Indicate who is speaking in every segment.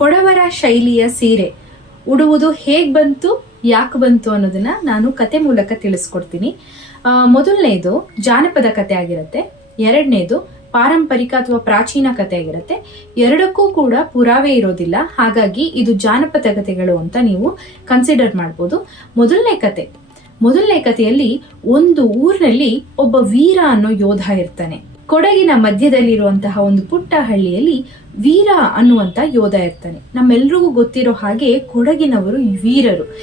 Speaker 1: ಕೊಡವರ ಶೈಲಿಯ ಸೀರೆ. ಉಡುವುದು ಹೇಗ್ ಬಂತು, ಯಾಕೆ ಬಂತು ಅನ್ನೋದನ್ನ ನಾನು ಕತೆ ಮೂಲಕ ತಿಳಿಸ್ಕೊಡ್ತೀನಿ. ಮೊದಲನೇದು ಜಾನಪದ ಕತೆ ಆಗಿರುತ್ತೆ. ಎರಡನೇದು ಪಾರಂಪರಿಕ ಅಥವಾ ಪ್ರಾಚೀನ ಕತೆ ಆಗಿರುತ್ತೆ. ಎರಡಕ್ಕೂ ಕೂಡ ಪುರಾವೆ ಇರೋದಿಲ್ಲ. ಹಾಗಾಗಿ ಇದು ಜಾನಪದ ಕಥೆಗಳು ಅಂತ ನೀವು ಕನ್ಸಿಡರ್ ಮಾಡ್ಬೋದು. ಮೊದಲನೇ ಕತೆ. ಮೊದಲನೇ ಕಥೆಯಲ್ಲಿ ಒಂದು ಊರಿನಲ್ಲಿ ಒಬ್ಬ ವೀರ ಅನ್ನೋ ಯೋಧ ಇರ್ತಾನೆ. ಕೊಡಗಿನ ಮಧ್ಯದಲ್ಲಿರುವಂತಹ ಒಂದು ಪುಟ್ಟ ಹಳ್ಳಿಯಲ್ಲಿ ವೀರ ಅನ್ನುವಂತ ಯೋಧ ಇರ್ತಾನೆ. ನಮ್ಮೆಲ್ರಿಗೂ ಗೊತ್ತಿರೋ ಹಾಗೆ ಕೊಡಗಿನವರು ವೀರರು.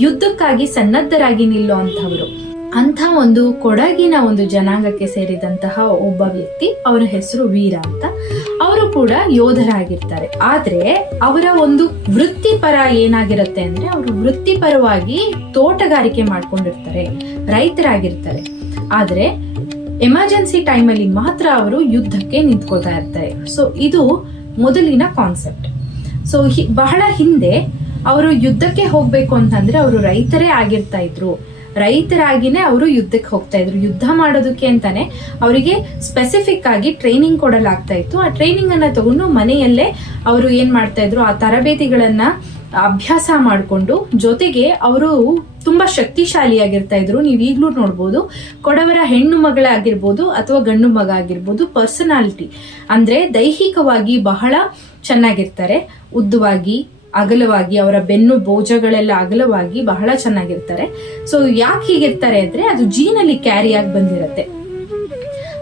Speaker 1: ಯುದ್ಧಕ್ಕಾಗಿ ಸನ್ನದ್ಧರಾಗಿ ನಿಲ್ಲುವಂತಹವರು ಅಂಥ ಒಂದು ಕೊಡಗಿನ ಒಂದು ಜನಾಂಗಕ್ಕೆ ಸೇರಿದಂತಹ ಒಬ್ಬ ವ್ಯಕ್ತಿ ಅವರ ಹೆಸರು ವೀರ ಅಂತ. ಅವರು ಕೂಡ ಯೋಧರಾಗಿರ್ತಾರೆ. ಆದ್ರೆ ಅವರ ಒಂದು ವೃತ್ತಿಪರ ಏನಾಗಿರುತ್ತೆ ಅಂದ್ರೆ ಅವರು ವೃತ್ತಿಪರವಾಗಿ ತೋಟಗಾರಿಕೆ ಮಾಡ್ಕೊಂಡಿರ್ತಾರೆ. ರೈತರಾಗಿರ್ತಾರೆ. ಆದ್ರೆ ಎಮರ್ಜೆನ್ಸಿ ಟೈಮಲ್ಲಿ ಮಾತ್ರ ಅವರು ಯುದ್ಧಕ್ಕೆ ನಿಂತ್ಕೊಳ್ತಾ ಇರ್ತಾರೆ. ಸೊ ಇದು ಮೊದಲಿನ ಕಾನ್ಸೆಪ್ಟ್ ಸೊ ಬಹಳ ಹಿಂದೆ ಅವರು ಯುದ್ಧಕ್ಕೆ ಹೋಗ್ಬೇಕು ಅಂತಂದ್ರೆ ಅವರು ರೈತರೇ ಆಗಿರ್ತಾ ಇದ್ರು. ರೈತರಾಗಿನೇ ಅವರು ಯುದ್ಧಕ್ಕೆ ಹೋಗ್ತಾ ಇದ್ರು. ಯುದ್ಧ ಮಾಡೋದಕ್ಕೆ ಅಂತಾನೆ ಅವರಿಗೆ ಸ್ಪೆಸಿಫಿಕ್ ಆಗಿ ಟ್ರೈನಿಂಗ್ ಕೊಡಲಾಗ್ತಾ ಇತ್ತು. ಆ ಟ್ರೈನಿಂಗ್ ಅನ್ನ ತಗೊಂಡು ಮನೆಯಲ್ಲೇ ಅವರು ಏನ್ ಮಾಡ್ತಾ ಇದ್ರು? ಆ ತರಬೇತಿಗಳನ್ನ ಅಭ್ಯಾಸ ಮಾಡಿಕೊಂಡು ಜೊತೆಗೆ ಅವರು ತುಂಬಾ ಶಕ್ತಿಶಾಲಿಯಾಗಿರ್ತಾ ಇದ್ರು. ನೀವು ಈಗಲೂ ನೋಡ್ಬೋದು, ಕೊಡವರ ಹೆಣ್ಣು ಮಗಳಾಗಿರ್ಬೋದು ಅಥವಾ ಗಂಡು ಮಗ ಆಗಿರ್ಬೋದು, ಪರ್ಸನಾಲಿಟಿ ಅಂದ್ರೆ ದೈಹಿಕವಾಗಿ ಬಹಳ ಚೆನ್ನಾಗಿರ್ತಾರೆ. ಉದ್ದವಾಗಿ, ಅಗಲವಾಗಿ, ಅವರ ಬೆನ್ನು ಬೋಜಗಳೆಲ್ಲ ಅಗಲವಾಗಿ ಬಹಳ ಚೆನ್ನಾಗಿರ್ತಾರೆ. ಸೊ ಯಾಕೆ ಹೀಗಿರ್ತಾರೆ ಅಂದ್ರೆ ಅದು ಜೀನಲ್ಲಿ ಕ್ಯಾರಿ ಆಗಿ ಬಂದಿರತ್ತೆ.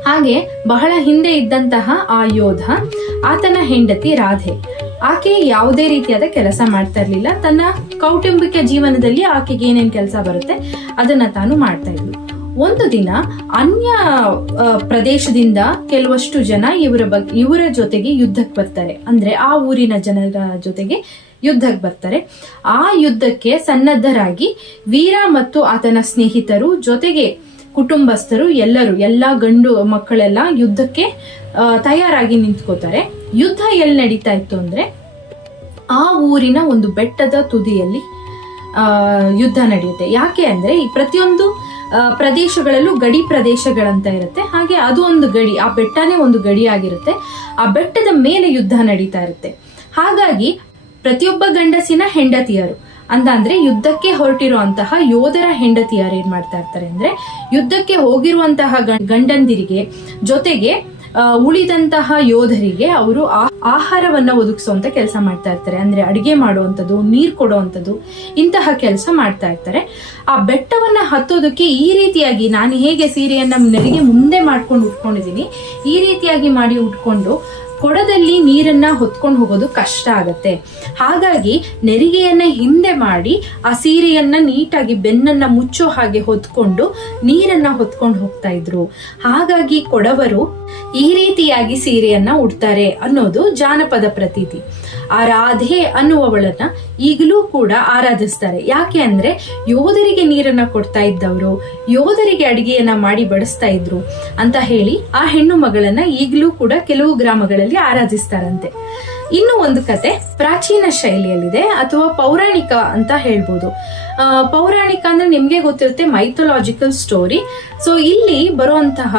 Speaker 1: ಹಾಗೆ ಬಹಳ ಹಿಂದೆ ಇದ್ದಂತಹ ಆ ಯೋಧ, ಆತನ ಹೆಂಡತಿ ರಾಧೆ. ಆಕೆ ಯಾವುದೇ ರೀತಿಯಾದ ಕೆಲಸ ಮಾಡ್ತಾ ಇರ್ಲಿಲ್ಲ. ತನ್ನ ಕೌಟುಂಬಿಕ ಜೀವನದಲ್ಲಿ ಆಕೆಗೆ ಏನೇನ್ ಕೆಲಸ ಬರುತ್ತೆ ಅದನ್ನ ತಾನು ಮಾಡ್ತಾ ಇದ್ಲು. ಒಂದು ದಿನ ಅನ್ಯ ಪ್ರದೇಶದಿಂದ ಕೆಲವಷ್ಟು ಜನ ಇವರ ಬಗ್ಗೆ ಇವರ ಜೊತೆಗೆ ಯುದ್ಧಕ್ಕೆ ಬರ್ತಾರೆ. ಅಂದ್ರೆ ಆ ಊರಿನ ಜನರ ಜೊತೆಗೆ ಯುದ್ಧಕ್ಕೆ ಬರ್ತಾರೆ. ಆ ಯುದ್ಧಕ್ಕೆ ಸನ್ನದ್ಧರಾಗಿ ವೀರ ಮತ್ತು ಆತನ ಸ್ನೇಹಿತರು ಜೊತೆಗೆ ಕುಟುಂಬಸ್ಥರು ಎಲ್ಲರೂ, ಎಲ್ಲಾ ಗಂಡು ಮಕ್ಕಳೆಲ್ಲ ಯುದ್ಧಕ್ಕೆ ತಯಾರಾಗಿ ನಿಂತ್ಕೋತಾರೆ. ಯುದ್ಧ ಎಲ್ಲಿ ನಡೀತಾ ಇತ್ತು ಅಂದ್ರೆ ಆ ಊರಿನ ಒಂದು ಬೆಟ್ಟದ ತುದಿಯಲ್ಲಿ ಆ, ಯುದ್ಧ ನಡೆಯುತ್ತೆ. ಯಾಕೆ ಅಂದ್ರೆ ಈ ಪ್ರತಿಯೊಂದು ಪ್ರದೇಶಗಳಲ್ಲೂ ಗಡಿ ಪ್ರದೇಶಗಳಂತ ಇರುತ್ತೆ. ಹಾಗೆ ಅದು ಒಂದು ಗಡಿ ಆ ಬೆಟ್ಟನೇ ಒಂದು ಗಡಿ ಆಗಿರುತ್ತೆ. ಆ ಬೆಟ್ಟದ ಮೇಲೆ ಯುದ್ಧ ನಡೀತಾ ಇರುತ್ತೆ. ಹಾಗಾಗಿ ಪ್ರತಿಯೊಬ್ಬ ಗಂಡಸಿನ ಹೆಂಡತಿಯರು ಅಂತ ಅಂದ್ರೆ ಯುದ್ಧಕ್ಕೆ ಹೊರಟಿರುವಂತಹ ಯೋಧರ ಹೆಂಡತಿಯರು ಏನ್ ಮಾಡ್ತಾ ಇರ್ತಾರೆ ಅಂದ್ರೆ ಯುದ್ಧಕ್ಕೆ ಹೋಗಿರುವಂತಹ ಗಂಡಂದಿರಿಗೆ ಜೊತೆಗೆ ಉಳಿದಂತಹ ಯೋಧರಿಗೆ ಅವರು ಆಹಾರವನ್ನ ಒದಗಿಸುವಂತ ಕೆಲಸ ಮಾಡ್ತಾ ಇರ್ತಾರೆ. ಅಂದ್ರೆ ಅಡಿಗೆ ಮಾಡುವಂಥದ್ದು, ನೀರ್ ಕೊಡುವಂಥದ್ದು, ಇಂತಹ ಕೆಲಸ ಮಾಡ್ತಾ ಇರ್ತಾರೆ. ಆ ಬೆಟ್ಟವನ್ನ ಹತ್ತೋದಕ್ಕೆ ಈ ರೀತಿಯಾಗಿ ನಾನು ಹೇಗೆ ಸೀರೆಯನ್ನ ನೆರಿಗೆ ಮುಂದೆ ಮಾಡ್ಕೊಂಡು ಉಟ್ಕೊಂಡಿದ್ದೀನಿ, ಈ ರೀತಿಯಾಗಿ ಮಾಡಿ ಉಟ್ಕೊಂಡು ಕೊಡದಲ್ಲಿ ನೀರನ್ನ ಹೊತ್ಕೊಂಡು ಹೋಗೋದು ಕಷ್ಟ ಆಗತ್ತೆ. ಹಾಗಾಗಿ ನೆರಿಗೆಯನ್ನ ಹಿಂದೆ ಮಾಡಿ, ಆ ಸೀರೆಯನ್ನ ನೀಟಾಗಿ ಬೆನ್ನನ್ನ ಮುಚ್ಚೋ ಹಾಗೆ ಹೊತ್ಕೊಂಡು ನೀರನ್ನ ಹೊತ್ಕೊಂಡು ಹೋಗ್ತಾ ಇದ್ರು. ಹಾಗಾಗಿ ಕೊಡವರು ಈ ರೀತಿಯಾಗಿ ಸೀರೆಯನ್ನ ಉಡ್ತಾರೆ ಅನ್ನೋದು ಜಾನಪದ ಪ್ರತೀತಿ. ಆ ರಾಧೆ ಅನ್ನುವವಳನ್ನ ಈಗಲೂ ಕೂಡ ಆರಾಧಿಸ್ತಾರೆ. ಯಾಕೆ ಅಂದ್ರೆ ಯೋಧರಿಗೆ ನೀರನ್ನ ಕೊಡ್ತಾ ಇದ್ದವರು, ಯೋಧರಿಗೆ ಅಡಿಗೆಯನ್ನ ಮಾಡಿ ಬಡಿಸ್ತಾ ಇದ್ರು ಅಂತ ಹೇಳಿ ಆ ಹೆಣ್ಣು ಮಗಳನ್ನ ಈಗಲೂ ಕೂಡ ಕೆಲವು ಗ್ರಾಮಗಳಲ್ಲಿ ಆರಾಧಿಸ್ತಾರಂತೆ. ಇನ್ನು ಒಂದು ಕತೆ ಪ್ರಾಚೀನ ಶೈಲಿಯಲ್ಲಿದೆ ಅಥವಾ ಪೌರಾಣಿಕ ಅಂತ ಹೇಳ್ಬೋದು. ಪೌರಾಣಿಕ ಅಂದ್ರೆ ನಿಮ್ಗೆ ಗೊತ್ತಿರುತ್ತೆ ಮೈಥೊಲಾಜಿಕಲ್ ಸ್ಟೋರಿ ಸೊ ಇಲ್ಲಿ ಬರುವಂತಹ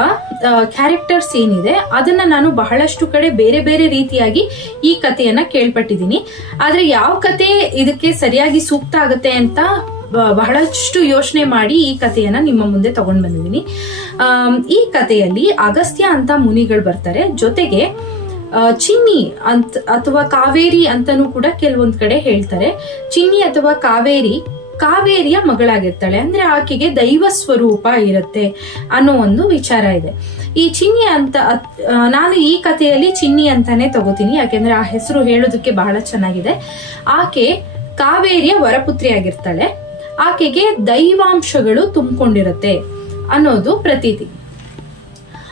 Speaker 1: ಕ್ಯಾರೆಕ್ಟರ್ಸ್ ಏನಿದೆ ಅದನ್ನ ನಾನು ಬಹಳಷ್ಟು ಕಡೆ ಬೇರೆ ಬೇರೆ ರೀತಿಯಾಗಿ ಈ ಕಥೆಯನ್ನ ಕೇಳ್ಪಟ್ಟಿದ್ದೀನಿ. ಆದ್ರೆ ಯಾವ ಕತೆ ಇದಕ್ಕೆ ಸರಿಯಾಗಿ ಸೂಕ್ತ ಆಗುತ್ತೆ ಅಂತ ಬಹಳಷ್ಟು ಯೋಚನೆ ಮಾಡಿ ಈ ಕಥೆಯನ್ನ ನಿಮ್ಮ ಮುಂದೆ ತಗೊಂಡ್ ಬಂದಿದ್ದೀನಿ. ಈ ಕಥೆಯಲ್ಲಿ ಅಗಸ್ತ್ಯ ಅಂತ ಮುನಿಗಳು ಬರ್ತಾರೆ. ಜೊತೆಗೆ ಚಿನ್ನಿ ಅಂತ ಅಥವಾ ಕಾವೇರಿ ಅಂತಾನೂ ಕೂಡ ಕೆಲವೊಂದ್ ಕಡೆ ಹೇಳ್ತಾರೆ. ಚಿನ್ನಿ ಅಥವಾ ಕಾವೇರಿ ಕಾವೇರಿಯ ಮಗಳಾಗಿರ್ತಾಳೆ. ಅಂದ್ರೆ ಆಕೆಗೆ ದೈವ ಸ್ವರೂಪ ಇರುತ್ತೆ ಅನ್ನೋ ಒಂದು ವಿಚಾರ ಇದೆ. ಈ ಚಿನ್ನಿ ಅಂತ ನಾನು ಈ ಕಥೆಯಲ್ಲಿ ಚಿನ್ನಿ ಅಂತಾನೆ ತಗೋತೀನಿ. ಯಾಕೆಂದ್ರೆ ಆ ಹೆಸರು ಹೇಳೋದಕ್ಕೆ ಬಹಳ ಚೆನ್ನಾಗಿದೆ. ಆಕೆ ಕಾವೇರಿಯ ವರಪುತ್ರಿ ಆಗಿರ್ತಾಳೆ ಆಕೆಗೆ ದೈವಾಂಶಗಳು ತುಂಬಿಕೊಂಡಿರುತ್ತೆ ಅನ್ನೋದು ಪ್ರತೀತಿ.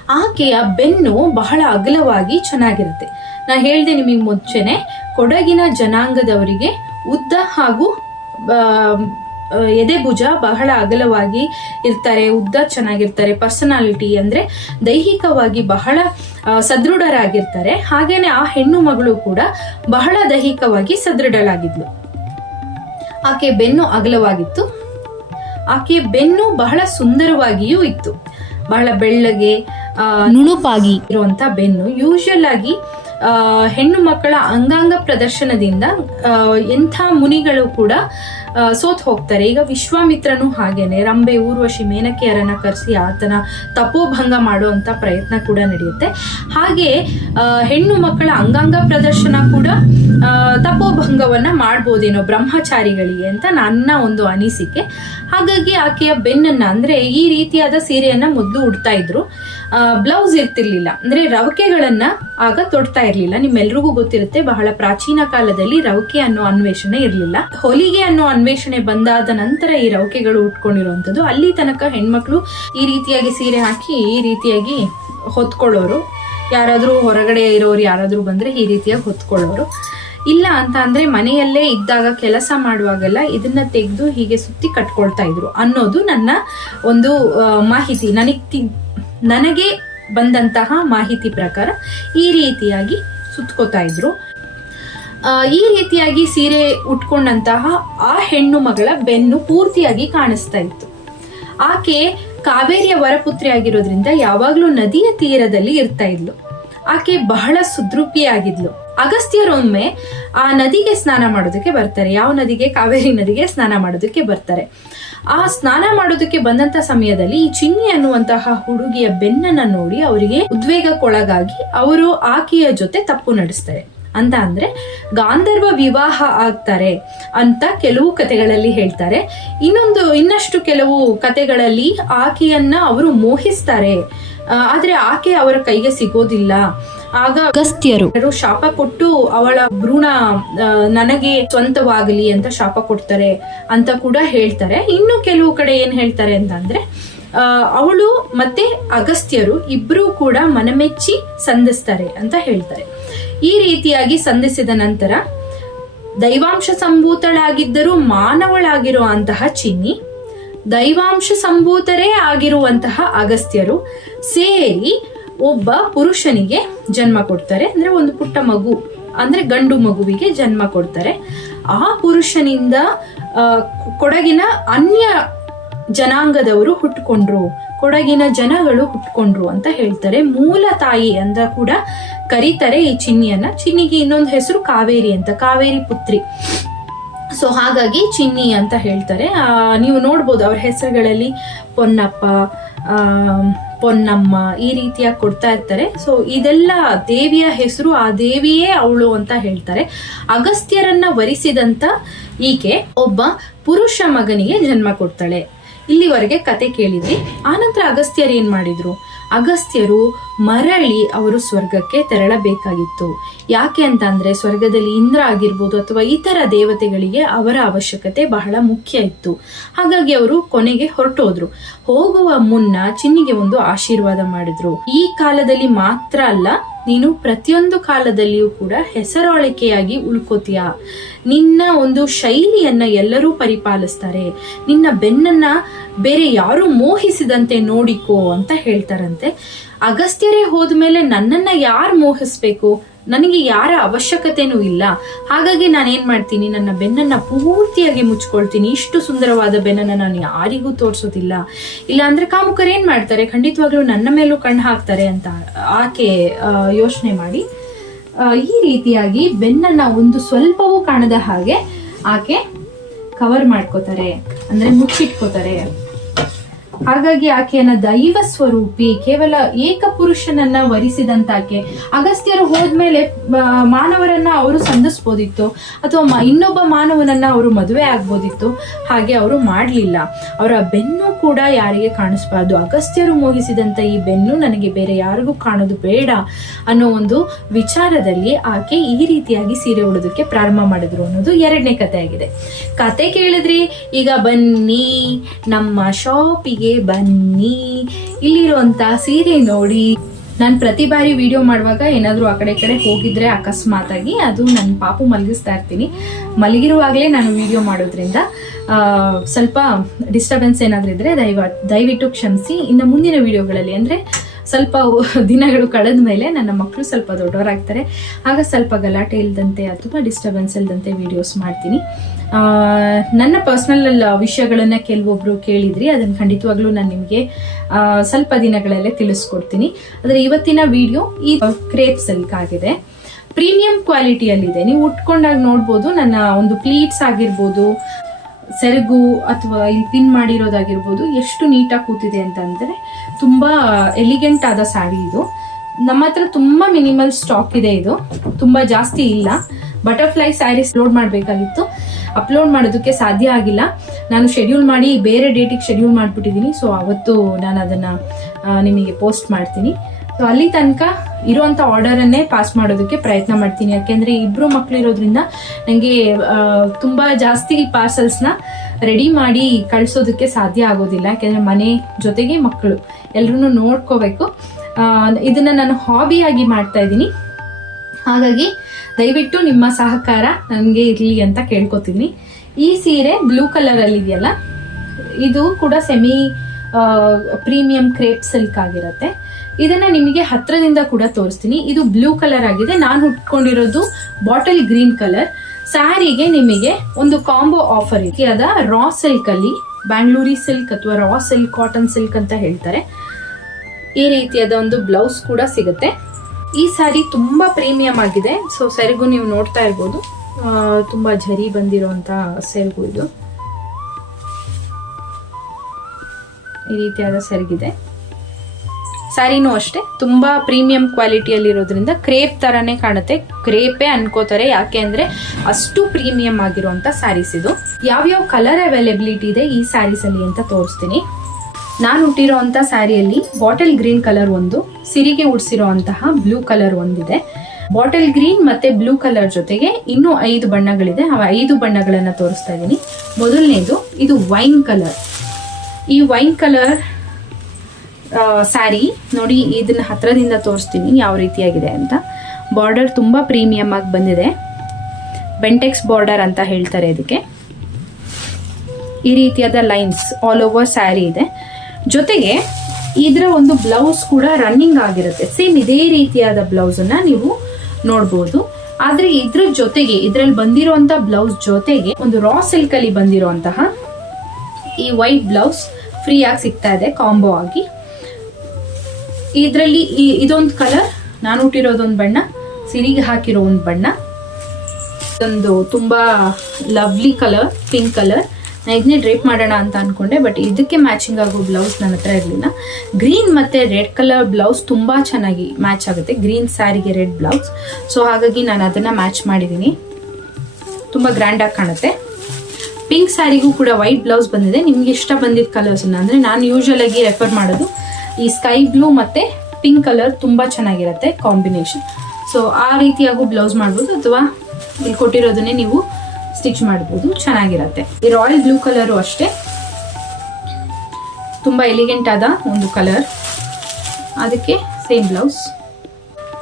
Speaker 1: ಆಕೆಯ ಬೆನ್ನು ಬಹಳ ಅಗಲವಾಗಿ ಚೆನ್ನಾಗಿರುತ್ತೆ. ನಾ ಹೇಳ್ದೆ ನಿಮಗೆ ಮುಂಚೆನೆ, ಕೊಡಗಿನ ಜನಾಂಗದವರಿಗೆ ಉದ್ದ ಹಾಗೂ ಎದೆಭುಜ ಬಹಳ ಅಗಲವಾಗಿ ಇರ್ತಾರೆ, ಉದ್ದ ಚೆನ್ನಾಗಿರ್ತಾರೆ, ಪರ್ಸನಾಲಿಟಿ ಅಂದ್ರೆ ದೈಹಿಕವಾಗಿ ಬಹಳ ಸದೃಢರಾಗಿರ್ತಾರೆ. ಹಾಗೇನೆ ಆ ಹೆಣ್ಣು ಮಗಳು ಕೂಡ ಬಹಳ ದೈಹಿಕವಾಗಿ ಸದೃಢಳಾಗಿದ್ಲು. ಆಕೆ ಬೆನ್ನು ಅಗಲವಾಗಿತ್ತು. ಆಕೆ ಬೆನ್ನು ಬಹಳ ಸುಂದರವಾಗಿಯೂ ಇತ್ತು. ಬಹಳ ಬೆಳ್ಳಗೆ ನುಣುಪಾಗಿ. ಇರುವಂತ ಬೆನ್ನು. ಯೂಶುವಲ್ ಆಗಿ ಹೆಣ್ಣು ಮಕ್ಕಳ ಅಂಗಾಂಗ ಪ್ರದರ್ಶನದಿಂದ ಎಂಥ ಮುನಿಗಳು ಕೂಡ ಸೋತ್ ಹೋಗ್ತಾರೆ. ಈಗ ವಿಶ್ವಾಮಿತ್ರನು ಹಾಗೇನೆ ರಂಬೆ ಊರ್ವಶಿ ಮೇನಕೆಯರನ್ನ ಕರೆಸಿ ಆತನ ತಪೋಭಂಗ ಮಾಡುವಂತ ಪ್ರಯತ್ನ ಕೂಡ ನಡೆಯುತ್ತೆ. ಹಾಗೆ ಹೆಣ್ಣು ಮಕ್ಕಳ ಅಂಗಾಂಗ ಪ್ರದರ್ಶನ ಕೂಡ ತಪೋಭಂಗವನ್ನ ಮಾಡ್ಬೋದೇನೋ ಬ್ರಹ್ಮಚಾರಿಗಳಿಗೆ ಅಂತ ನನ್ನ ಒಂದು ಅನಿಸಿಕೆ. ಹಾಗಾಗಿ ಆಕೆಯ ಬೆನ್ನನ್ನ ಅಂದ್ರೆ ಈ ರೀತಿಯಾದ ಸೀರೆಯನ್ನ ಮೊದಲು ಉಡ್ತಾ ಇದ್ರು. ಬ್ಲೌಸ್ ಇರ್ತಿರ್ಲಿಲ್ಲ. ಅಂದ್ರೆ ರವಕೆಗಳನ್ನ ಆಗ ತೊಡ್ತಾ ಇರ್ಲಿಲ್ಲ. ನಿಮ್ಮೆಲ್ರಿಗೂ ಗೊತ್ತಿರುತ್ತೆ, ಬಹಳ ಪ್ರಾಚೀನ ಕಾಲದಲ್ಲಿ ರವಕೆ ಅನ್ನೋ ಅನ್ವೇಷಣೆ ಇರ್ಲಿಲ್ಲ. ಹೊಲಿಗೆ ಅನ್ನೋ ಅನ್ವೇಷಣೆ ಬಂದಾದ ನಂತರ ಈ ರವಕೆಗಳು ಉಟ್ಕೊಂಡಿರುವಂತದ್ದು ಅಲ್ಲಿ ತನಕ ಹೆಣ್ಮಕ್ಳು ಈ ರೀತಿಯಾಗಿ ಸೀರೆ ಹಾಕಿ, ಈ ರೀತಿಯಾಗಿ ಹೊತ್ಕೊಳ್ಳೋರು. ಯಾರಾದ್ರೂ ಹೊರಗಡೆ ಇರೋರು, ಯಾರಾದ್ರೂ ಬಂದ್ರೆ ಈ ರೀತಿಯಾಗಿ ಹೊತ್ಕೊಳ್ಳೋರು. ಇಲ್ಲ ಅಂತ ಅಂದ್ರೆ ಮನೆಯಲ್ಲೇ ಇದ್ದಾಗ ಕೆಲಸ ಮಾಡುವಾಗೆಲ್ಲ ಇದನ್ನ ತೆಗೆದು ಹೀಗೆ ಸುತ್ತಿ ಕಟ್ಕೊಳ್ತಾ ಇದ್ರು ಅನ್ನೋದು ನನ್ನ ಒಂದು ಮಾಹಿತಿ. ನನಗೆ ನನಗೆ ಬಂದಂತಹ ಮಾಹಿತಿ ಪ್ರಕಾರ ಈ ರೀತಿಯಾಗಿ ಸುತ್ಕೋತಾ ಇದ್ರು. ಈ ರೀತಿಯಾಗಿ ಸೀರೆ ಉಟ್ಕೊಂಡಂತಹ ಆ ಹೆಣ್ಣು ಮಗಳ ಬೆನ್ನು ಪೂರ್ತಿಯಾಗಿ ಕಾಣಿಸ್ತಾ ಇತ್ತು. ಆಕೆ ಕಾವೇರಿಯ ವರಪುತ್ರಿ ಆಗಿರೋದ್ರಿಂದ ಯಾವಾಗ್ಲೂ ನದಿಯ ತೀರದಲ್ಲಿ ಇರ್ತಾ ಇದ್ಲು. ಆಕೆ ಬಹಳ ಸುದೃಪಿಯಾಗಿದ್ಲು ಅಗಸ್ತ್ಯರೊಮ್ಮೆ ಆ ನದಿಗೆ ಸ್ನಾನ ಮಾಡೋದಕ್ಕೆ ಬರ್ತಾರೆ. ಯಾವ ನದಿಗೆ? ಕಾವೇರಿ ನದಿಗೆ ಸ್ನಾನ ಮಾಡೋದಕ್ಕೆ ಬರ್ತಾರೆ. ಆ ಸ್ನಾನ ಮಾಡೋದಕ್ಕೆ ಬಂದಂತ ಸಮಯದಲ್ಲಿ ಈ ಚಿನ್ನಿ ಅನ್ನುವಂತಹ ಹುಡುಗಿಯ ಬೆನ್ನನ್ನ ನೋಡಿ ಅವರಿಗೆ ಉದ್ವೇಗಕ್ಕೊಳಗಾಗಿ ಅವರು ಆಕೆಯ ಜೊತೆ ತಪ್ಪು ನಡೆಸ್ತಾರೆ. ಅಂತ ಅಂದ್ರೆ, ಗಾಂಧರ್ವ ವಿವಾಹ ಆಗ್ತಾರೆ ಅಂತ ಕೆಲವು ಕತೆಗಳಲ್ಲಿ ಹೇಳ್ತಾರೆ. ಇನ್ನೊಂದು, ಇನ್ನಷ್ಟು ಕೆಲವು ಕತೆಗಳಲ್ಲಿ ಆಕೆಯನ್ನ ಅವರು ಮೋಹಿಸ್ತಾರೆ. ಆದ್ರೆ ಆಕೆ ಅವರ ಕೈಗೆ ಸಿಗೋದಿಲ್ಲ. ಆಗ ಅಗಸ್ತ್ಯರು ಶಾಪ ಕೊಟ್ಟು ಅವಳ ಭ್ರೂಣ ನನಗೆ ಸ್ವಂತವಾಗಲಿ ಅಂತ ಶಾಪ ಕೊಡ್ತಾರೆ ಅಂತ ಕೂಡ ಹೇಳ್ತಾರೆ. ಇನ್ನು ಕೆಲವು ಕಡೆ ಏನ್ ಹೇಳ್ತಾರೆ ಅಂತಂದ್ರೆ ಅವಳು ಮತ್ತೆ ಅಗಸ್ತ್ಯರು ಇಬ್ರು ಕೂಡ ಮನಮೆಚ್ಚಿ ಸಂಧಿಸ್ತಾರೆ ಅಂತ ಹೇಳ್ತಾರೆ. ಈ ರೀತಿಯಾಗಿ ಸಂಧಿಸಿದ ನಂತರ ದೈವಾಂಶ ಸಂಭೂತಳಾಗಿದ್ದರೂ ಮಾನವಳಾಗಿರುವಂತಹ ಚಿನ್ನಿ, ದೈವಾಂಶ ಸಂಭೂತರೇ ಆಗಿರುವಂತಹ ಅಗಸ್ತ್ಯರು ಸೇರಿ ಒಬ್ಬ ಪುರುಷನಿಗೆ ಜನ್ಮ ಕೊಡ್ತಾರೆ, ಅಂದ್ರೆ ಒಂದು ಪುಟ್ಟ ಮಗು, ಅಂದ್ರೆ ಗಂಡು ಮಗುವಿಗೆ ಜನ್ಮ ಕೊಡ್ತಾರೆ. ಆ ಪುರುಷನಿಂದ ಕೊಡಗಿನ ಅನ್ಯ ಜನಾಂಗದವರು ಹುಟ್ಕೊಂಡ್ರು, ಕೊಡಗಿನ ಜನಗಳು ಹುಟ್ಕೊಂಡ್ರು ಅಂತ ಹೇಳ್ತಾರೆ. ಮೂಲ ತಾಯಿ ಅಂತ ಕೂಡ ಕರೀತಾರೆ ಈ ಚಿನ್ನಿಯನ್ನ. ಚಿನ್ನಿಗೆ ಇನ್ನೊಂದು ಹೆಸರು ಕಾವೇರಿ ಅಂತ, ಕಾವೇರಿ ಪುತ್ರಿ. ಸೊ ಹಾಗಾಗಿ ಚಿನ್ನಿ ಅಂತ ಹೇಳ್ತಾರೆ. ನೀವು ನೋಡ್ಬೋದು ಅವ್ರ ಹೆಸರುಗಳಲ್ಲಿ, ಪೊನ್ನಪ್ಪ ಪೊನ್ನಮ್ಮ ಈ ರೀತಿಯಾಗಿ ಕೊಡ್ತಾ ಇರ್ತಾರೆ. ಸೊ ಇದೆಲ್ಲ ದೇವಿಯ ಹೆಸರು, ಆ ದೇವಿಯೇ ಅವಳು ಅಂತ ಹೇಳ್ತಾರೆ. ಅಗಸ್ತ್ಯರನ್ನ ವರಿಸಿದಂತ ಈಕೆ ಒಬ್ಬ ಪುರುಷ ಮಗನಿಗೆ ಜನ್ಮ ಕೊಡ್ತಾಳೆ. ಇಲ್ಲಿವರೆಗೆ ಕತೆ ಕೇಳಿದ್ವಿ. ಆನಂತರ ಅಗಸ್ತ್ಯರು ಏನ್ ಮಾಡಿದ್ರು? ಅಗಸ್ತ್ಯರು ಮರಳಿ ಅವರು ಸ್ವರ್ಗಕ್ಕೆ ತೆರಳಬೇಕಾಗಿತ್ತು. ಯಾಕೆ ಅಂತ ಅಂದ್ರೆ ಸ್ವರ್ಗದಲ್ಲಿ ಇಂದ್ರ ಆಗಿರ್ಬೋದು ಅಥವಾ ಇತರ ದೇವತೆಗಳಿಗೆ ಅವರ ಅವಶ್ಯಕತೆ ಬಹಳ ಮುಖ್ಯ ಇತ್ತು. ಹಾಗಾಗಿ ಅವರು ಕೊನೆಗೆ ಹೊರಟೋದ್ರು. ಹೋಗುವ ಮುನ್ನ ಚಿನ್ನಿಗೆ ಒಂದು ಆಶೀರ್ವಾದ ಮಾಡಿದ್ರು. ಈ ಕಾಲದಲ್ಲಿ ಮಾತ್ರ ಅಲ್ಲ, ನೀನು ಪ್ರತಿಯೊಂದು ಕಾಲದಲ್ಲಿಯೂ ಕೂಡ ಹೆಸರಾಳಿಕೆಯಾಗಿ ಉಳ್ಕೋತೀಯ. ನಿನ್ನ ಒಂದು ಶೈಲಿಯನ್ನ ಎಲ್ಲರೂ ಪರಿಪಾಲಿಸ್ತಾರೆ. ನಿನ್ನ ಬೆನ್ನನ್ನ ಬೇರೆ ಯಾರು ಮೋಹಿಸಿದಂತೆ ನೋಡಿಕೋ ಅಂತ ಹೇಳ್ತಾರಂತೆ. ಅಗಸ್ತ್ಯರೇ ಹೋದ್ಮೇಲೆ ನನ್ನನ್ನ ಯಾರು ಮೋಹಿಸ್ಬೇಕು? ನನಗೆ ಯಾರ ಅವಶ್ಯಕತೆನೂ ಇಲ್ಲ. ಹಾಗಾಗಿ ನಾನು ಏನ್ ಮಾಡ್ತೀನಿ? ನನ್ನ ಬೆನ್ನನ್ನ ಪೂರ್ತಿಯಾಗಿ ಮುಚ್ಕೊಳ್ತೀನಿ. ಇಷ್ಟು ಸುಂದರವಾದ ಬೆನ್ನನ್ನ ನಾನು ಯಾರಿಗೂ ತೋರಿಸೋದಿಲ್ಲ. ಇಲ್ಲ ಅಂದ್ರೆ ಕಾಮುಕರು ಏನ್ ಮಾಡ್ತಾರೆ? ಖಂಡಿತವಾಗ್ಲೂ ನನ್ನ ಮೇಲೂ ಕಣ್ಣು ಹಾಕ್ತಾರೆ ಅಂತ ಆಕೆ ಯೋಚನೆ ಮಾಡಿ. ಈ ರೀತಿಯಾಗಿ ಬೆನ್ನನ್ನ ಒಂದು ಸ್ವಲ್ಪವೂ ಕಾಣದ ಹಾಗೆ ಆಕೆ ಕವರ್ ಮಾಡ್ಕೋತಾರೆ. ಅಂದ್ರೆ ಮುಚ್ಚಿಟ್ಕೋತಾರೆ. ಹಾಗಾಗಿ ಆಕೆಯನ್ನ ದೈವ ಸ್ವರೂಪಿ, ಕೇವಲ ಏಕ ಪುರುಷನನ್ನ ವರಿಸಿದಂತ ಆಕೆ ಅಗಸ್ತ್ಯರು ಹೋದ್ಮೇಲೆ ಮಾನವರನ್ನ ಅವರು ಸಂಧಿಸ್ಬೋದಿತ್ತು, ಅಥವಾ ಇನ್ನೊಬ್ಬ ಮಾನವನನ್ನ ಅವರು ಮದುವೆ ಆಗ್ಬೋದಿತ್ತು, ಹಾಗೆ ಅವರು ಮಾಡಲಿಲ್ಲ. ಅವರ ಬೆನ್ನು ಕೂಡ ಯಾರಿಗೆ ಕಾಣಿಸ್ಬಾರ್ದು. ಅಗಸ್ತ್ಯರು ಮೋಹಿಸಿದಂತ ಈ ಬೆನ್ನು ನನಗೆ ಬೇರೆ ಯಾರಿಗೂ ಕಾಣೋದು ಬೇಡ ಅನ್ನೋ ಒಂದು ವಿಚಾರದಲ್ಲಿ ಆಕೆ ಈ ರೀತಿಯಾಗಿ ಸೀರೆ ಉಡೋದಕ್ಕೆ ಪ್ರಾರಂಭ ಮಾಡಿದ್ರು ಅನ್ನೋದು ಎರಡನೇ ಕತೆ ಆಗಿದೆ ಕತೆ ಕೇಳಿದ್ರಿ, ಈಗ ಬನ್ನಿ ನಮ್ಮ ಶಾಪಿಗೆ ಬನ್ನಿ. ಇಲ್ಲಿರುವಂತ ಸೀರೆ ನೋಡಿ. ನಾನು ಪ್ರತಿ ಬಾರಿ ವಿಡಿಯೋ ಮಾಡುವಾಗ ಏನಾದರೂ ಆ ಕಡೆ ಕಡೆ ಹೋಗಿದ್ರೆ ಅಕಸ್ಮಾತಾಗಿ ಅದು ನನ್ನ ಪಾಪು ಮಲಗಿಸ್ತಾ ಇರ್ತೀನಿ. ಮಲಗಿರುವಾಗಲೇ ನಾನು ವಿಡಿಯೋ ಮಾಡೋದ್ರಿಂದ ಸ್ವಲ್ಪ ಡಿಸ್ಟರ್ಬೆನ್ಸ್ ಏನಾದರೂ ಇದ್ರೆ ದಯವ, ದಯವಿಟ್ಟು ಕ್ಷಮಿಸಿ. ಇನ್ನು ಮುಂದಿನ ವಿಡಿಯೋಗಳಲ್ಲಿ ಅಂದರೆ ಸ್ವಲ್ಪ ದಿನಗಳು ಕಳೆದ ಮೇಲೆ ನನ್ನ ಮಕ್ಕಳು ಸ್ವಲ್ಪ ದೊಡ್ಡವರಾಗ್ತಾರೆ. ಆಗ ಸ್ವಲ್ಪ ಗಲಾಟೆ ಇಲ್ಲದಂತೆ ಅಥವಾ ಡಿಸ್ಟರ್ಬೆನ್ಸ್ ಇಲ್ಲದಂತೆ ವಿಡಿಯೋಸ್ ಮಾಡ್ತೀನಿ. ನನ್ನ ಪರ್ಸ್ನಲ್ ವಿಷಯಗಳನ್ನ ಕೆಲವೊಬ್ರು ಕೇಳಿದ್ರಿ, ಅದನ್ನು ಖಂಡಿತವಾಗ್ಲೂ ನಾನು ನಿಮಗೆ ಸ್ವಲ್ಪ ದಿನಗಳಲ್ಲೇ ತಿಳಿಸ್ಕೊಡ್ತೀನಿ. ಆದರೆ ಇವತ್ತಿನ ವಿಡಿಯೋ ಈ ಕ್ರೇಪ್ ಸಿಲ್ಕ್ ಆಗಿದೆ ಪ್ರೀಮಿಯಂ ಕ್ವಾಲಿಟಿಯಲ್ಲಿದೆ ನೀವು ಉಟ್ಕೊಂಡಾಗ ನೋಡ್ಬೋದು, ನನ್ನ ಒಂದು ಪ್ಲೀಟ್ಸ್ ಆಗಿರ್ಬೋದು, ಸೆರಗು ಅಥವಾ ಇಲ್ಲಿ ಪಿನ್ ಮಾಡಿರೋದಾಗಿರ್ಬೋದು, ಎಷ್ಟು ನೀಟಾಗಿ ಕೂತಿದೆ ಅಂತಂದ್ರೆ ತುಂಬಾ ಎಲಿಗೆಂಟ್ ಆದ ಸ್ಯಾರಿ ಇದು. ನಮ್ಮ ಹತ್ರ ತುಂಬಾ ಮಿನಿಮಲ್ ಸ್ಟಾಕ್ ಇದೆ ಇದು. ತುಂಬಾ ಜಾಸ್ತಿ ಇಲ್ಲ. ಬಟರ್ಫ್ಲೈ ಸ್ಯಾರೀಸ್ ಲೋಡ್ ಮಾಡಬೇಕಾಗಿತ್ತು. ಅಪ್ಲೋಡ್ ಮಾಡೋದಕ್ಕೆ ಸಾಧ್ಯ ಆಗಿಲ್ಲ. ನಾನು ಶೆಡ್ಯೂಲ್ ಮಾಡಿ ಬೇರೆ ಡೇಟಿಗೆ ಶೆಡ್ಯೂಲ್ ಮಾಡಿಬಿಟ್ಟಿದ್ದೀನಿ. ಸೊ ಅವತ್ತು ನಾನು ಅದನ್ನ ನಿಮಗೆ ಪೋಸ್ಟ್ ಮಾಡ್ತೀನಿ. ಸೊ ಅಲ್ಲಿ ತನಕ ಇರುವಂತ ಆರ್ಡರ್ ಅನ್ನೇ ಪಾಸ್ ಮಾಡೋದಕ್ಕೆ ಪ್ರಯತ್ನ ಮಾಡ್ತೀನಿ. ಯಾಕೆಂದ್ರೆ ಇಬ್ರು ಮಕ್ಳು ಇರೋದ್ರಿಂದ ನನಗೆ ತುಂಬಾ ಜಾಸ್ತಿ ಪಾರ್ಸಲ್ಸ್ನ ರೆಡಿ ಮಾಡಿ ಕಳ್ಸೋದಕ್ಕೆ ಸಾಧ್ಯ ಆಗೋದಿಲ್ಲ. ಯಾಕೆಂದ್ರೆ ಮನೆ ಜೊತೆಗೆ ಮಕ್ಕಳು. ಎಲ್ರೂ ನೋಡ್ಕೋಬೇಕು. ಇದನ್ನ ನಾನು ಹಾಬಿಯಾಗಿ ಮಾಡ್ತಾ ಇದ್ದೀನಿ. ಹಾಗಾಗಿ ದಯವಿಟ್ಟು ನಿಮ್ಮ ಸಹಕಾರ ನನಗೆ ಇರಲಿ ಅಂತ ಕೇಳ್ಕೊತೀನಿ. ಈ ಸೀರೆ ಬ್ಲೂ ಕಲರ್ ಅಲ್ಲಿ ಇದೆಯಲ್ಲ? ಇದು ಕೂಡ ಸೆಮಿ ಪ್ರೀಮಿಯಂ ಕ್ರೇಪ್ ಸಿಲ್ಕ್ ಆಗಿರುತ್ತೆ. ಇದನ್ನ ನಿಮಗೆ ಹತ್ರದಿಂದ ಕೂಡ ತೋರಿಸ್ತೀನಿ. ಇದು ಬ್ಲೂ ಕಲರ್ ಆಗಿದೆ. ನಾನು ಉಟ್ಕೊಂಡಿರೋದು ಬಾಟಲ್ ಗ್ರೀನ್ ಕಲರ್ ಸ್ಯಾರಿಗೆ ನಿಮಗೆ ಒಂದು ಕಾಂಬೋ ಆಫರ್ ಇದೆ. ಅದ ರಾ ಸಿಲ್ಕ್ ಅಲ್ಲಿ ಬ್ಯಾಂಗ್ಳೂರಿ ಸಿಲ್ಕ್ ಅಥವಾ ರಾ ಸಿಲ್ಕ್ ಕಾಟನ್ ಸಿಲ್ಕ್ ಅಂತ ಹೇಳ್ತಾರೆ. ಈ ರೀತಿಯಾದ ಒಂದು ಬ್ಲೌಸ್ ಕೂಡ ಸಿಗುತ್ತೆ. ಈ ಸ್ಯಾರಿ ತುಂಬಾ ಪ್ರೀಮಿಯಂ ಆಗಿದೆ. ಸೊ ಸೆರಗು ನೀವು ನೋಡ್ತಾ ಇರ್ಬೋದು. ತುಂಬಾ ಝರಿ ಬಂದಿರುವಂತ ಸೆರಗು ಇದು. ಈ ರೀತಿಯಾದ ಸೆರಗಿದೆ ಸ್ಯಾರಿನೂ ಅಷ್ಟೇ, ತುಂಬಾ ಪ್ರೀಮಿಯಂ ಕ್ವಾಲಿಟಿಯಲ್ಲಿ ಇರೋದ್ರಿಂದ ಕ್ರೇಪ್ ತರಾನೇ ಕಾಣುತ್ತೆ. ಕ್ರೇಪೇ ಅನ್ಕೋತಾರೆ, ಯಾಕೆ ಅಂದ್ರೆ ಅಷ್ಟು ಪ್ರೀಮಿಯಂ ಆಗಿರುವಂತ ಸ್ಯಾರೀಸ್ ಇದು. ಯಾವ್ಯಾವ ಕಲರ್ ಅವೈಲೆಬಿಲಿಟಿ ಇದೆ ಈ ಸ್ಯಾರೀಸ್ ಅಲ್ಲಿ ಅಂತ ತೋರಿಸ್ತೀನಿ. ನಾನು ಹುಟ್ಟಿರೋಂಥ ಸ್ಯಾರಿಯಲ್ಲಿ ಬಾಟಲ್ ಗ್ರೀನ್ ಕಲರ್ ಒಂದು, ಸಿರಿಗೆ ಉಡ್ಸಿರೋಂತಹ ಬ್ಲೂ ಕಲರ್ ಒಂದಿದೆ. ಬಾಟಲ್ ಗ್ರೀನ್ ಮತ್ತೆ ಬ್ಲೂ ಕಲರ್ ಜೊತೆಗೆ ಇನ್ನೂ ಐದು ಬಣ್ಣಗಳಿದೆ. ಆ ಐದು ಬಣ್ಣಗಳನ್ನ ತೋರಿಸ್ತಾ ಇದ್ದೀನಿ. ಮೊದಲನೇದು, ಇದು ವೈನ್ ಕಲರ್ ಈ ವೈನ್ ಕಲರ್ ಸ್ಯಾರಿ ನೋಡಿ ಇದನ್ನ ಹತ್ರದಿಂದ ತೋರಿಸ್ತೀನಿ ಯಾವ ರೀತಿಯಾಗಿದೆ ಅಂತ. ಬಾರ್ಡರ್ ತುಂಬ ಪ್ರೀಮಿಯಂ ಆಗಿ ಬಂದಿದೆ. ಬೆಂಟೆಕ್ಸ್ ಬಾರ್ಡರ್ ಅಂತ ಹೇಳ್ತಾರೆ ಇದಕ್ಕೆ. ಈ ರೀತಿಯಾದ ಲೈನ್ಸ್ ಆಲ್ ಓವರ್ ಸ್ಯಾರಿ ಇದೆ. ಜೊತೆಗೆ ಇದರ ಒಂದು ಬ್ಲೌಸ್ ಕೂಡ ರನ್ನಿಂಗ್ ಆಗಿರುತ್ತೆ. ಸೇಮ್ ಇದೇ ರೀತಿಯಾದ ಬ್ಲೌಸ್ ಅನ್ನ ನೀವು ನೋಡ್ಬೋದು. ಆದ್ರೆ ಇದ್ರ ಜೊತೆಗೆ, ಇದ್ರಲ್ಲಿ ಬಂದಿರುವಂತ ಬ್ಲೌಸ್ ಜೊತೆಗೆ ಒಂದು ರಾ ಸಿಲ್ಕ್ ಅಲ್ಲಿ ಬಂದಿರುವಂತಹ ಈ ವೈಟ್ ಬ್ಲೌಸ್ ಫ್ರೀ ಆಗಿ ಸಿಗ್ತಾ ಇದೆ ಕಾಂಬೋ ಆಗಿ. ಇದರಲ್ಲಿ ಇದೊಂದು ಕಲರ್ ನಾನು ಹುಟ್ಟಿರೋದೊಂದು ಬಣ್ಣ, ಸಿರಿಗೆ ಹಾಕಿರೋ ಒಂದು ಬಣ್ಣ. ಇದೊಂದು ತುಂಬಾ ಲವ್ಲಿ ಕಲರ್ ಪಿಂಕ್ ಕಲರ್ ನಾನು ಇದನ್ನೇ ಡ್ರೇಪ್ ಮಾಡೋಣ ಅಂತ ಅನ್ಕೊಂಡೆ ಬಟ್ ಇದಕ್ಕೆ ಮ್ಯಾಚಿಂಗ್ ಆಗೋ ಬ್ಲೌಸ್ ನನ್ನ ಹತ್ರ ಇರಲಿಲ್ಲ. ಗ್ರೀನ್ ಮತ್ತೆ ರೆಡ್ ಕಲರ್ ಬ್ಲೌಸ್ ತುಂಬಾ ಚೆನ್ನಾಗಿ ಮ್ಯಾಚ್ ಆಗುತ್ತೆ. ಗ್ರೀನ್ ಸ್ಯಾರಿಗೆ ರೆಡ್ ಬ್ಲೌಸ್ ಸೊ ಹಾಗಾಗಿ ನಾನು ಅದನ್ನ ಮ್ಯಾಚ್ ಮಾಡಿದ್ದೀನಿ ತುಂಬಾ ಗ್ರ್ಯಾಂಡ್ ಆಗಿ ಕಾಣುತ್ತೆ. ಪಿಂಕ್ ಸ್ಯಾರಿಗೂ ಕೂಡ ವೈಟ್ ಬ್ಲೌಸ್ ಬಂದಿದೆ. ನಿಮ್ಗೆ ಇಷ್ಟ ಬಂದಿದ್ದ ಕಲರ್ಸ್ ಅಂದ್ರೆ ನಾನು ಯೂಶುವಲ್ ಆಗಿ ರೆಫರ್ ಮಾಡೋದು ಈ ಸ್ಕೈ ಬ್ಲೂ ಮತ್ತೆ ಪಿಂಕ್ ಕಲರ್ ತುಂಬಾ ಚೆನ್ನಾಗಿರುತ್ತೆ ಕಾಂಬಿನೇಷನ್ ಸೊ ಆ ರೀತಿಯಾಗೂ ಬ್ಲೌಸ್ ಮಾಡ್ಬೋದು ಅಥವಾ ಇಲ್ಲಿ ಕೊಟ್ಟಿರೋದನ್ನೇ ನೀವು ಸ್ಟಿಚ್ ಮಾಡ್ಬೋದು, ಚೆನ್ನಾಗಿರತ್ತೆ. ಈ ರಾಯಲ್ ಬ್ಲೂ ಕಲರು ಅಷ್ಟೇ. ತುಂಬಾ ಎಲಿಗೆಂಟ್ ಆದ ಒಂದು ಕಲರ್ ಅದಕ್ಕೆ same blouse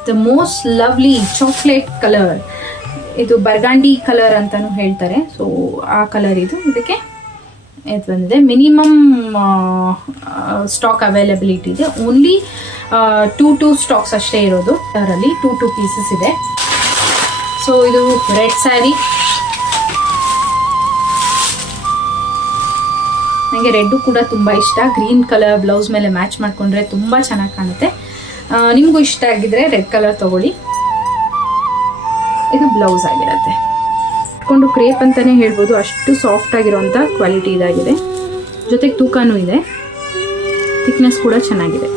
Speaker 1: the most lovely chocolate colour ಇದು ಬರ್ಗಾಂಡಿ ಕಲರ್ ಅಂತಾನು ಹೇಳ್ತಾರೆ. ಸೊ ಆ ಕಲರ್ ಇದು. ಇದಕ್ಕೆ ಇದು ಬಂದಿದೆ ಮಿನಿಮಮ್ ಸ್ಟಾಕ್ ಅವೈಲಬಿಲಿಟಿ ಇದೆ. ಓನ್ಲಿ ಟೂ ಟೂ ಸ್ಟಾಕ್ಸ್ ಅಷ್ಟೇ ಇರೋದು. ಅದರಲ್ಲಿ ಟೂ ಟೂ ಪೀಸಸ್ ಇದೆ. ಸೊ ಇದು ರೆಡ್ ಸ್ಯಾರಿ ನನಗೆ ರೆಡ್ಡು ಕೂಡ ತುಂಬ ಇಷ್ಟ. ಗ್ರೀನ್ ಕಲರ್ ಬ್ಲೌಸ್ ಮೇಲೆ ಮ್ಯಾಚ್ ಮಾಡಿಕೊಂಡ್ರೆ ತುಂಬ ಚೆನ್ನಾಗಿ ಕಾಣುತ್ತೆ. ನಿಮಗೂ ಇಷ್ಟ ಆಗಿದ್ರೆ ರೆಡ್ ಕಲರ್ ತಗೊಳ್ಳಿ. ಇದು ಬ್ಲೌಸ್ ಆಗಿರುತ್ತೆ. ಇಟ್ಕೊಂಡು ಕ್ರೇಪ್ ಅಂತಾನೆ ಹೇಳ್ಬೋದು. ಅಷ್ಟು ಸಾಫ್ಟ್ ಆಗಿರುವಂಥ ಕ್ವಾಲಿಟಿ ಇದಾಗಿದೆ. ಜೊತೆಗೆ ತೂಕನೂ ಇದೆ. ಥಿಕ್ನೆಸ್ ಕೂಡ ಚೆನ್ನಾಗಿದೆ.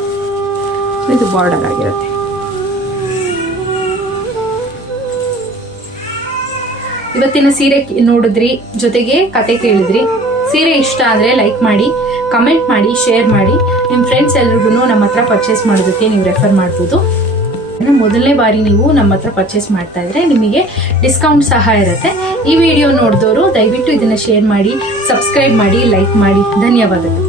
Speaker 1: ಇದು ಬಾರ್ಡರ್ ಆಗಿರುತ್ತೆ. ಇವತ್ತಿನ ಸೀರೆ ನೋಡಿದ್ರಿ, ಜೊತೆಗೆ ಕತೆ ಕೇಳಿದ್ರಿ. ಸೀರೆ ಇಷ್ಟ ಆದರೆ ಲೈಕ್ ಮಾಡಿ ಕಮೆಂಟ್ ಮಾಡಿ ಶೇರ್ ಮಾಡಿ. ನಿಮ್ಮ ಫ್ರೆಂಡ್ಸ್ ಎಲ್ರಿಗೂ ನಮ್ಮ ಹತ್ರ ಪರ್ಚೇಸ್ ಮಾಡೋದಕ್ಕೆ ನೀವು ರೆಫರ್ ಮಾಡ್ಬೋದು. ಮೊದಲನೇ ಬಾರಿ ನೀವು ನಮ್ಮ ಹತ್ರ ಪರ್ಚೇಸ್ ಮಾಡ್ತಾ ಇದ್ರೆ ನಿಮಗೆ ಡಿಸ್ಕೌಂಟ್ ಸಹ ಇರುತ್ತೆ. ಈ ವಿಡಿಯೋ ನೋಡಿದವರು ದಯವಿಟ್ಟು ಇದನ್ನ ಶೇರ್ ಮಾಡಿ ಸಬ್ಸ್ಕ್ರೈಬ್ ಮಾಡಿ ಲೈಕ್ ಮಾಡಿ. ಧನ್ಯವಾದಗಳು.